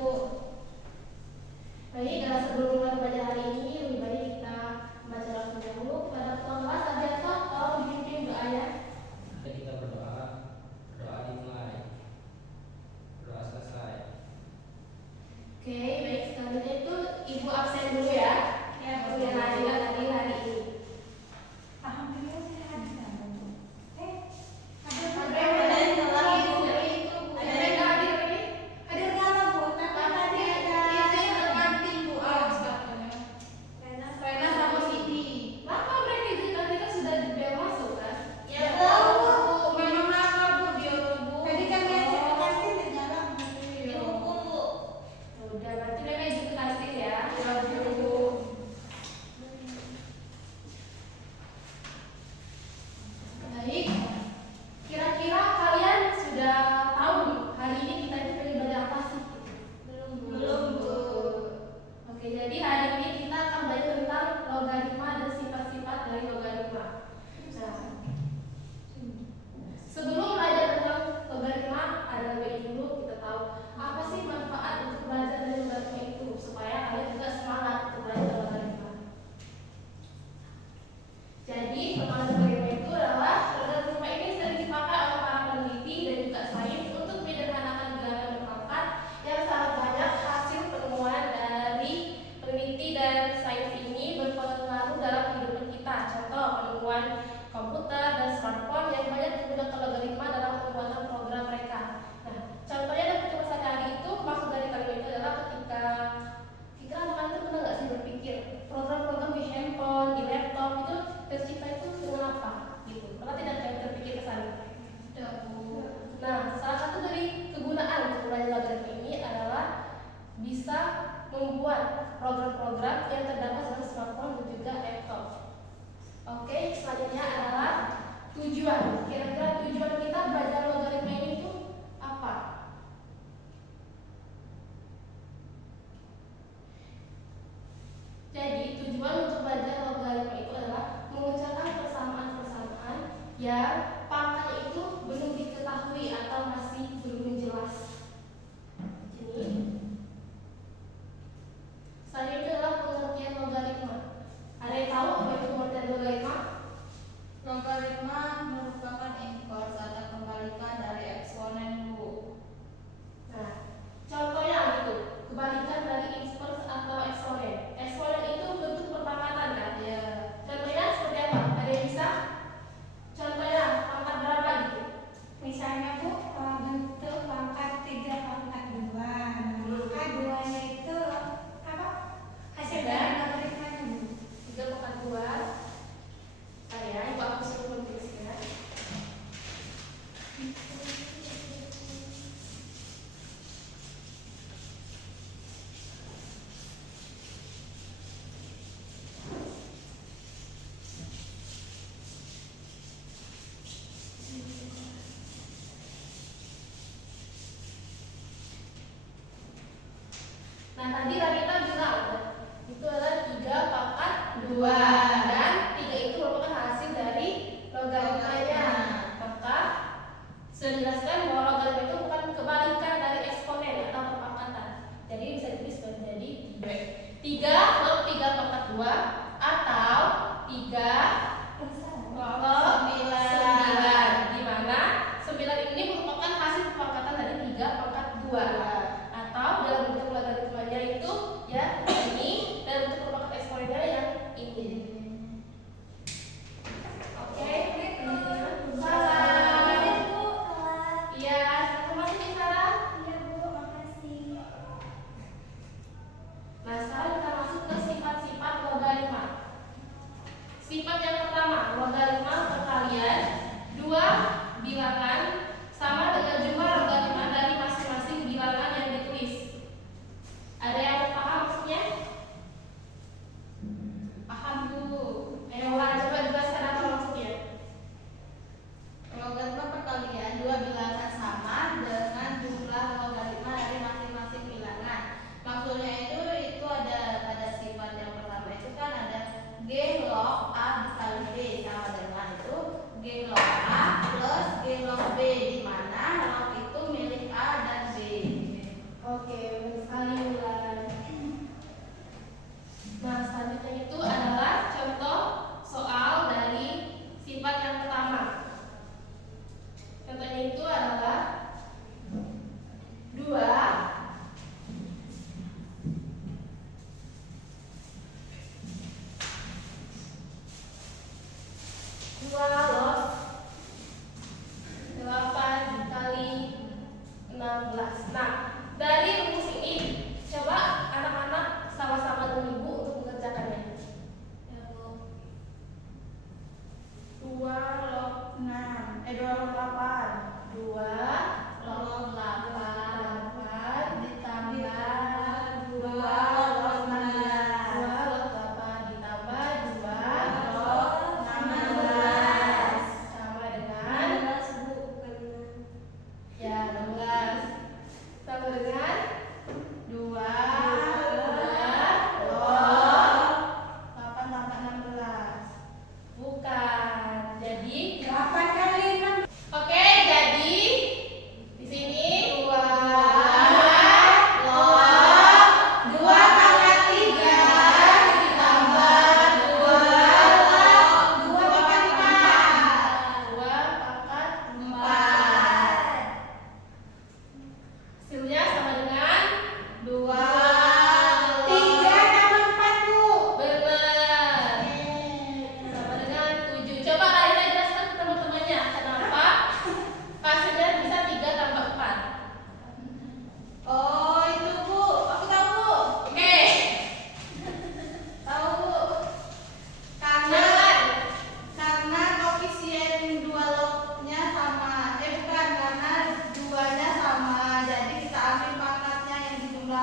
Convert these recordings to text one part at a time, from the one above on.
Bu. Baik, sebelum mulai belajar hari ini, lebih baik kita membaca doa dahulu. Pada kelas Adianto, tolong dipimpin doa ya. Mari kita berdoa. Berdoa dimulai. Berdoa selesai. Oke, baik. Selanjutnya itu Ibu absen dulu ya. Ya, Bu. Yang hadir hari ini. Alhamdulillah saya hadir. Program-program yang terdapat dalam smartphone dan juga laptop. Oke, selanjutnya adalah tujuan. Kira-kira tujuan kita belajar logaritma ini itu apa? Jadi tujuan untuk belajar logaritma itu adalah mengucapkan persamaan-persamaan yang pangkatnya itu belum diketahui atau masih belum jelas. Ini. Selanjutnya adalah pengertian logaritma. Ada yang tahu apa itu pengertian logaritma? Logaritma merupakan inverse atau kebalikan dari eksponen, Bu. Nah, contohnya gitu, kebalikan dari inverse atau eksponen. Eksponen itu bentuk perpangkatan kan? Ya. Contohnya seperti apa? Ada yang bisa? Contohnya pangkat berapa gitu? Misalnya Bu, bentuk pangkat 3 pangkat 2. Maka 2-nya itu apa? Hasil dari logaritmanya, Bu. 3 pangkat 2. Ya, ibu aku suruh menulisnya. Nah, tadi Ranita bilang itu adalah 3 pangkat 2 dan 3 itu merupakan hasil dari logaritmanya. Maka sudah dijelaskan bahwa logaritma itu bukan kebalikan dari eksponen atau perpangkatan. Jadi bisa ditulis menjadi 3 per 3 pangkat 2 atau 3 per 9, di mana 9 ini merupakan hasil perpangkatan dari 3 pangkat 2. Atau dalam bentuk logaritmanya itu ya ini, dan bentuk perpangkatan eksponennya yang ini. Oke, salam. Iya, terima kasih Sarah. Iya, Bu, makasih. Nah, sekarang kita masuk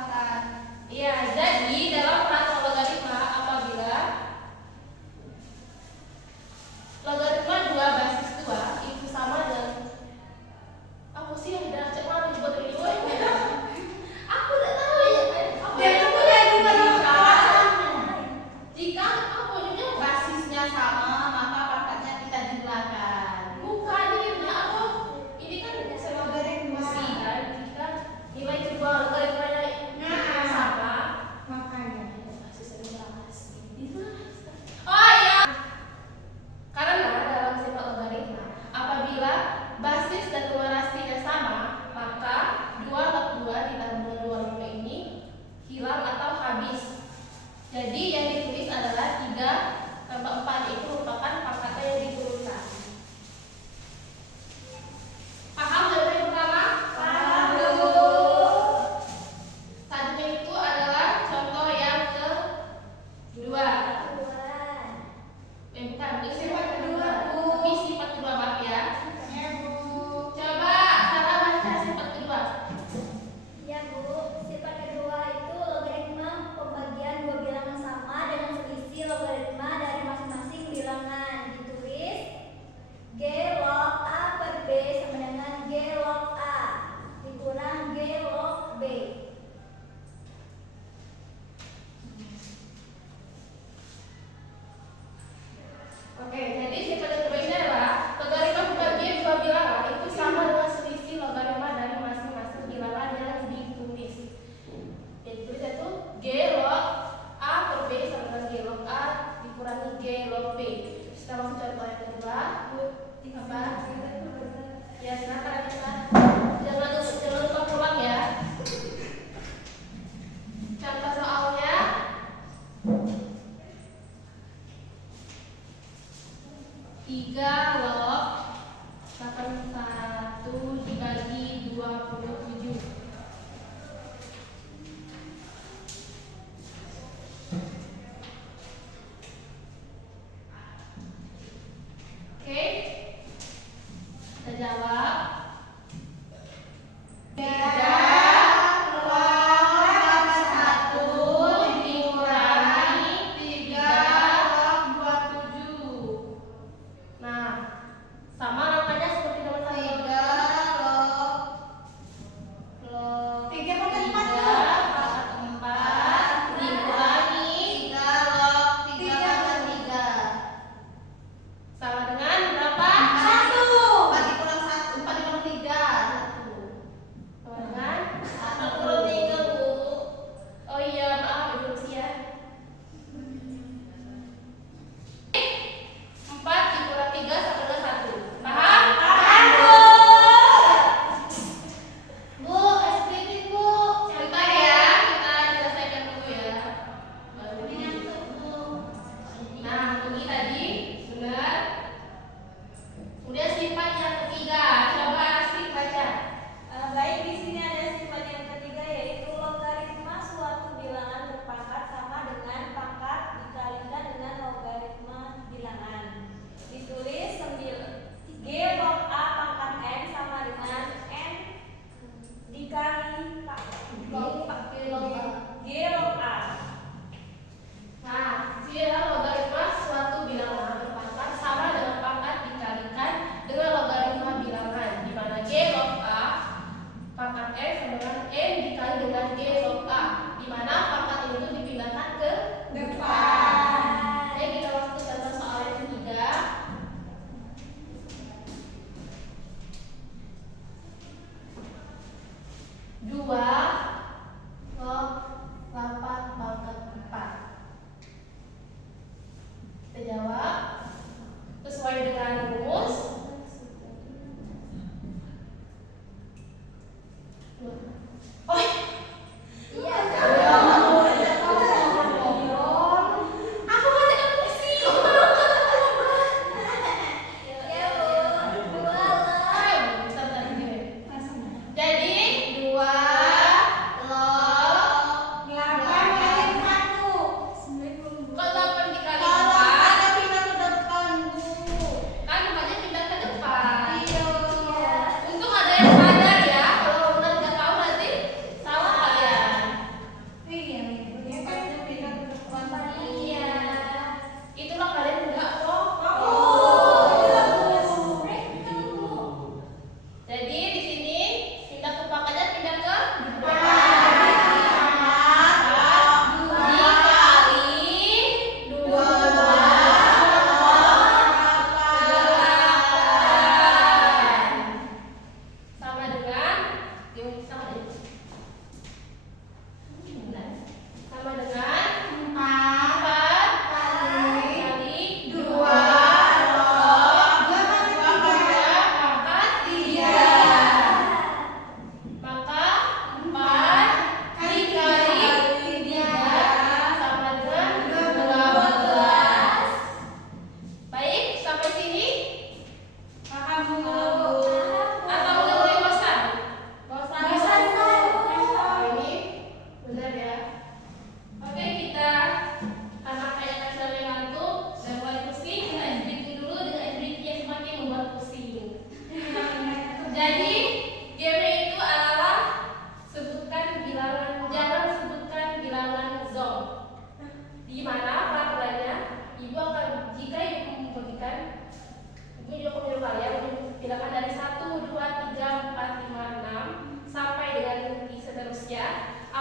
dijumlahkan. Iya, jadi dalam peraturan logaritma apabila logaritma 2 basis 2 itu sama dengan apa sih yang udah cek mana buat ini gue? Aku udah tahu ya. Apa Dan yang itu udah juga jika apa jadinya Basisnya sama, maka pangkatnya kita jumlahkan. bukan ini apa? Ini kan biasa Logaritma. sih kan? Jika nilai kedua logaritmanya Nah. sama, makanya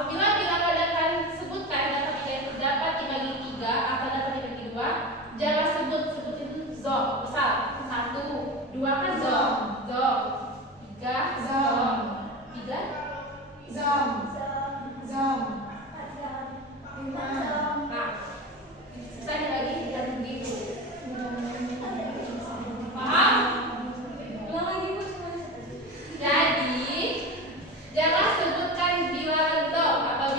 Apabila bilangan yang kalian sebutkan data 3 yang terdapat dibagi 3 akan dapat dibagi 2, jangan sebut itu zom besar. 1, 2 kan zom, 3 zom, 3 Zom. Zom. nah susah dibagi dan begitu. Paham? Ulang lagi Bu. Jadi jangan sebutkan bilangan zom atau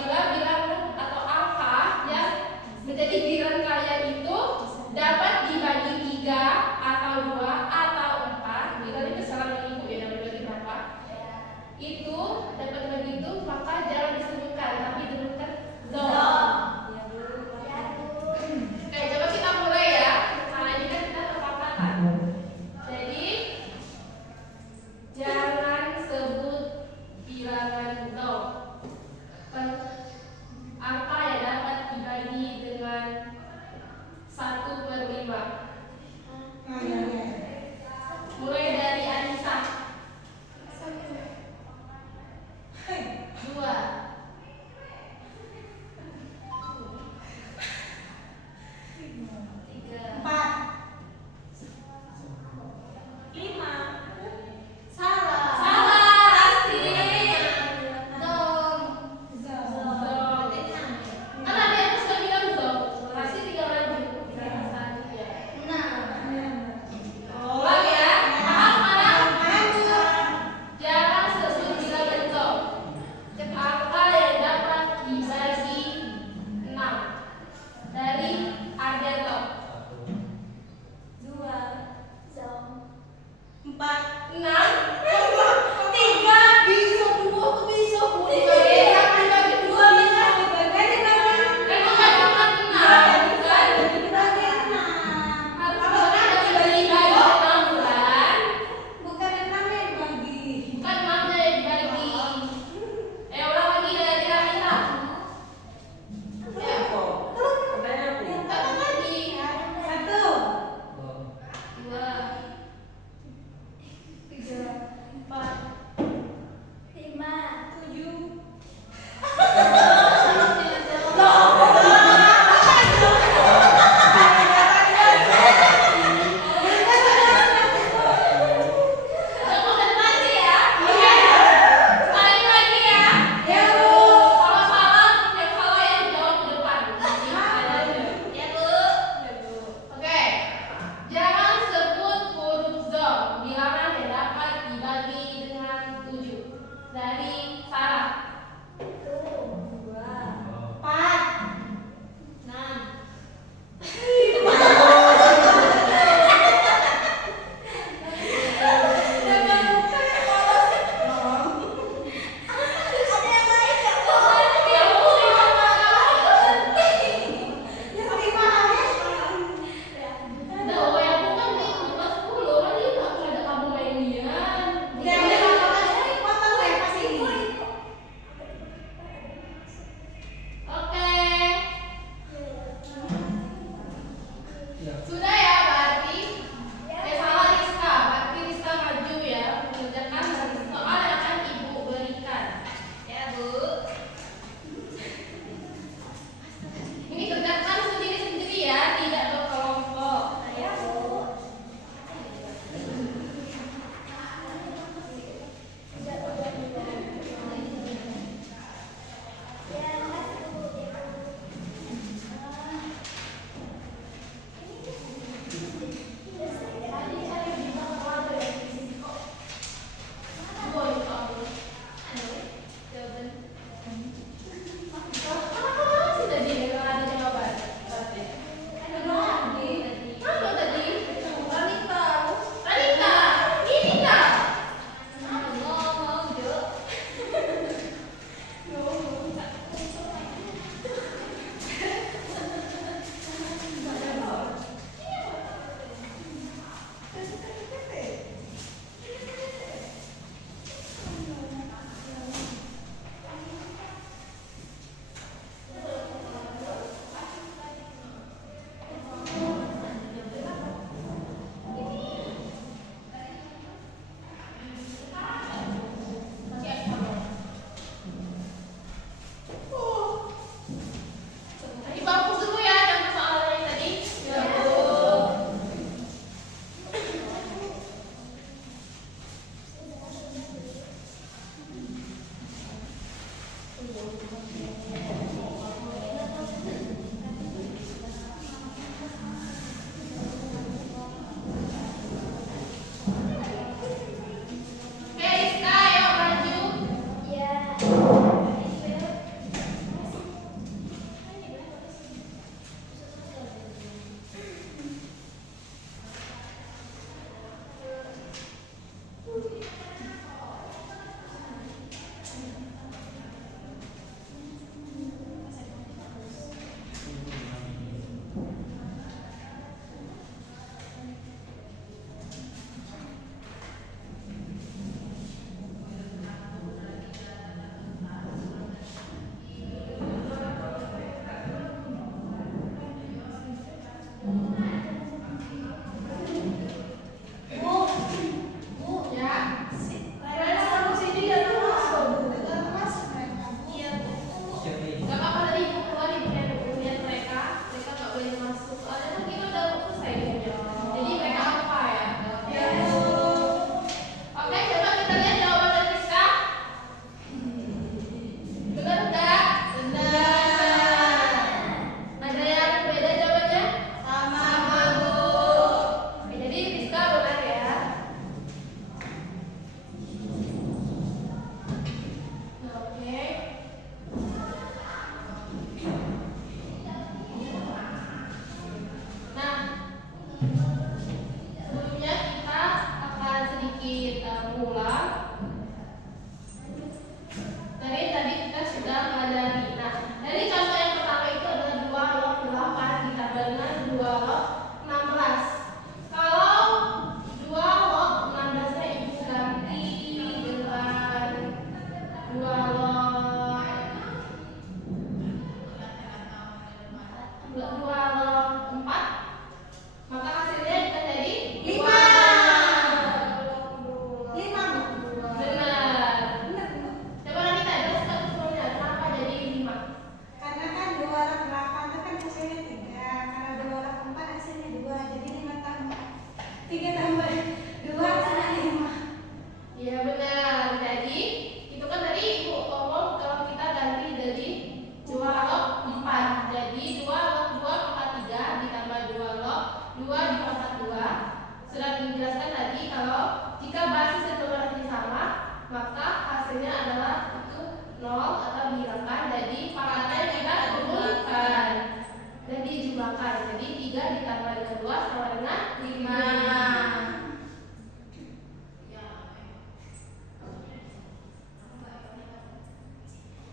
angka. Jadi 3 ditambah dengan 2 sama dengan 5.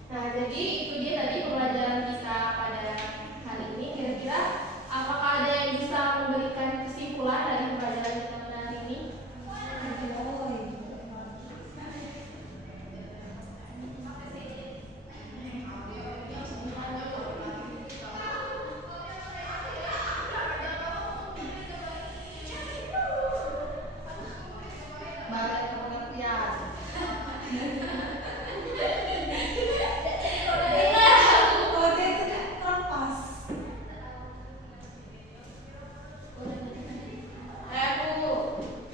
Nah, jadi itu dia tadi pembelajaran kita pada hari ini. Kira-kira apakah ada yang bisa memberikan kesimpulan dari pembelajaran kita pada hari ini? Banyak pengertian. Kode itu terlepas. Bu.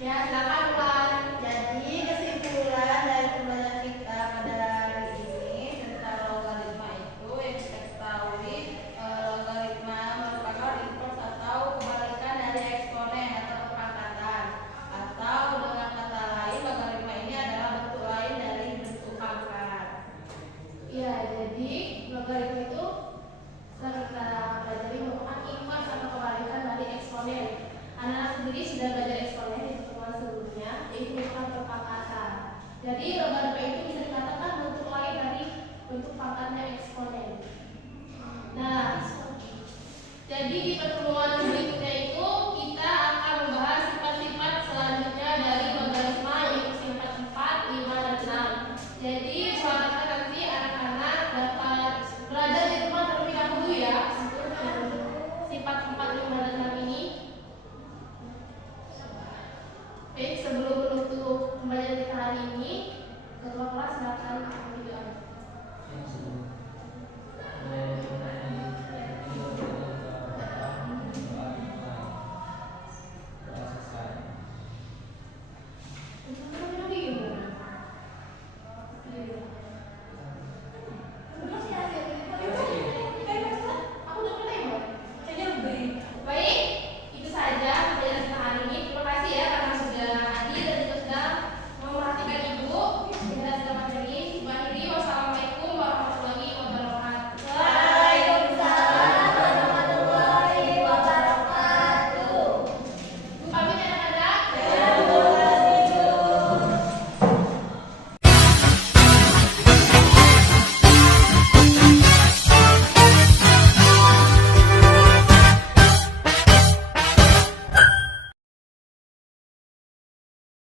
Ya, silakan Ulan. Jadi kesimpulan dari pembelajaran kita pada hari ini tentang logaritma itu yang kita ketahui, logaritma merupakan inverse atau kebalikan dari eksponen atau perangkatan, atau dengan kata lain logaritma ini adalah bentuk lain dari bentuk pangkat. Ya, jadi logaritma itu kita pelajari merupakan inverse atau kebalikan dari eksponen. Anak-anak sendiri sudah belajar eksponen di pertemuan sebelumnya, yaitu merupakan perpangkatan. Jadi logaritma itu bisa dikatakan bentuk lain dari bentuk pangkatnya eksponen.